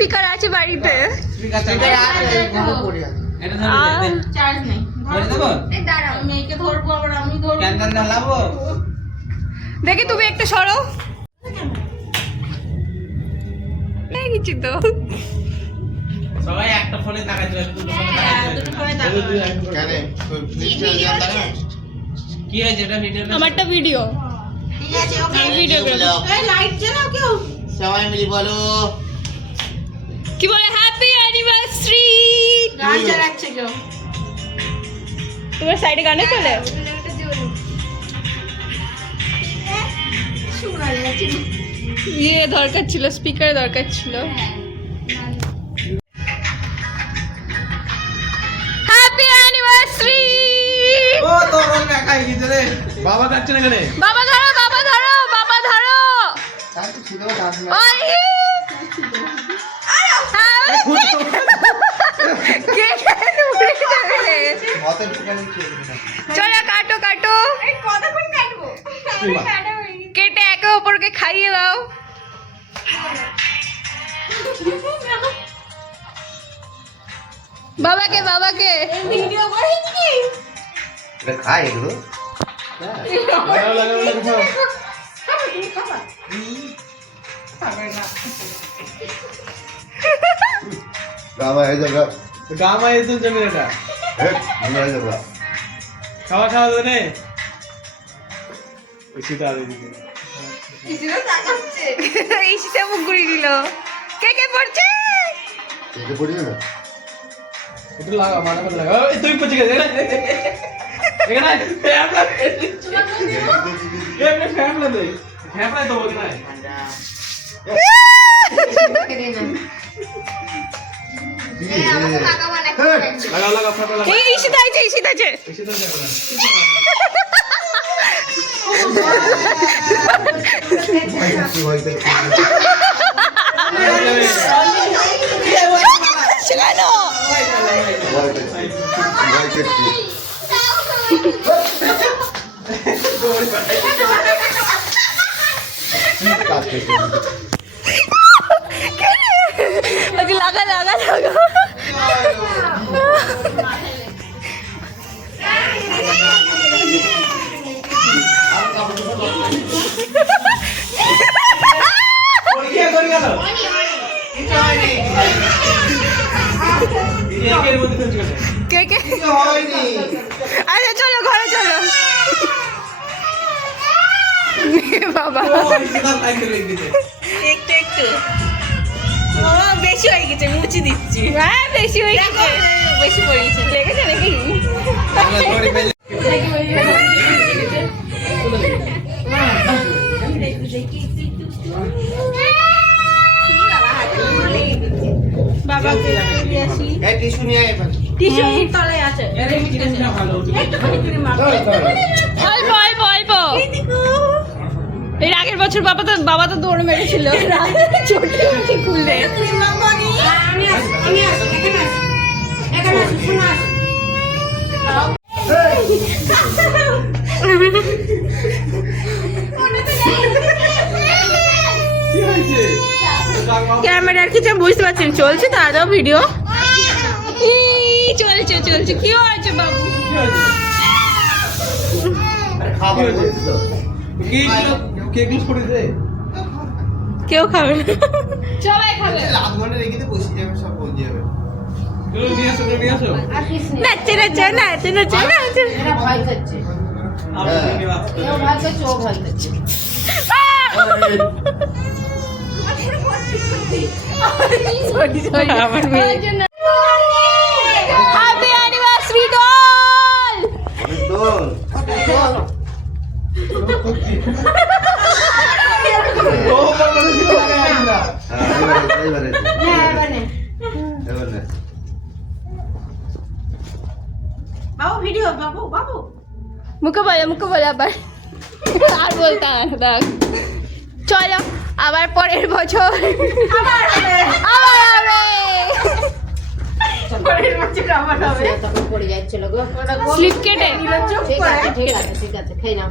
Speaker আছে বাড়িতে? Speaker আছে এটা চার্জ নেই। ধরে দেব এই দাঁড়াও, মেয়েকে ধরবো আবার আমি ধরবো। ক্যান্ডেল জ্বালাবো। দেখি তুমি একটা সরো। এই কিছু তো সবাই একটা ফোনে তাকাইছে, দুটো ফোনে হ্যাঁ, দুটো ফোনে তাকাও। কেন কি হয়েছে এটা ভিডিও না? আমারটা ভিডিও। ঠিক আছে, ওকে। ভিডিও এই লাইট জ্বালাও কেউ। সবাই মিলে বলো কি বলে হ্যাপি অ্যানিভার্সারি। গান চালাচ্ছে কেউ। তোমার সাইডে গানে চলে? শোনা যাচ্ছে। ইয়ে দরকার ছিল, স্পিকারে দরকার ছিল। Happy anniversary. ও তোর কাকাই গিয়ে রে বাবা কাটছে না কেন? বাবা ধরো, বাবা ধরো, বাবা ধরো। তাই তো ছিল দাঁত না। ওই কে কেন উড়ে যাবে? হাতের ঠিকানা কি? চলো কাটো কাটো, এই কতক্ষণ কাটবো? কেটে একে অপরকে খাইয়ে দাও। বাবাকে বাবাকে ভিডিও করিস কি? এটা খায় এগুলো? লাগাও লাগাও লাগাও। খাবে, তুমি খাবা? খাবে না। গামা হয়ে যাবে গামা এই তো জমি এটা হয়ে যাবে খাওয়া খাওয়া দে সেটা আর দিকে ইসিরা তাকাচ্ছে। ইসিতে মুখ ঘুরিয়ে দিল। কে কে পড়ছে? এটা পড়ে যাবে একটু লাগা মাথা করে লাগা এই তুই পচে গেছে এখানে ফ্যামলা এমনি ফ্যামলা দে ফ্যামলা তো বল না লাগা লাগা ফ্যামলা লাগা এই ইসিতে আছে, ইসিতে আছে। সেটা লাগা কেন? লাগা লাগা লাগা। পরীক্ষা করে গেল কিছু হয়নি একের মধ্যে ফেলছ কেন কে কে? কিছু হয়নি আচ্ছা চলো ঘরে চলো। বাবা ওই সিধা সাইকেল লেগে দিতে একটু একটু। ও বেশি হয়ে গেছে, মুচি দিচ্ছি। হ্যাঁ বেশি হয়ে গেছে। বেশি পড়ে গেছে। লেগেছে নাকি? আমরা ধরে ফেলে বাবাকে দিয়ে আসি। এই টিস্যু নিয়ে আয় এখানে টিস্যু তলে আছে। আরে এই জিনিসটা ভালো একটুখানি করে মাপো। অল্প অল্প অল্প। এর আগের বছর বাবা তো দৌড় মেরেছিল ছোট খুলে। আমি আসি, আমি আসি, এখানে আসি। এখানে আসি, শোনো আসি। কি হয়েছে ক্যামেরার কিছু বুঝতে পারছেন, চলছে তো আদৌ ভিডিও? চলছে চলছে। কি হয়েছে বাবু? কি হয়েছে আরে খাবার বলছিস তো কি কেক গুলো পড়ে দে কেউ খাবে না, সবাই খাবে। আধ ঘন্টা রেখে দে বসে যাবে সব বলতে যাবে গুলো নিয়ে আসো নিয়ে আসো নাচছে নাচছে নাচছে নাচছে নাচছে। এরা ভয় করছে। আমরা নিয়ে আসতে এও ভয় করছে, ও ভয় করছে। আমার মেয়ে। Happy anniversary doll. তো ও বাবা রে ছিল লাগাই না এবারে হ্যাঁ, এবারে। এবারে বাবু ভিডিও, বাবু বাবু। মুখে বলে আবার আর বলতে হয় না, দেখ। চলো আবার পরের বছর আবার হবে। আবার হবে। পরের বছর আবার হবে। তখন পড়ে যাচ্ছিল গো। স্লিপ কেটে চুপ ঠিক করে। আছে ঠিক আছে ঠিক আছে খেয়ে নাও।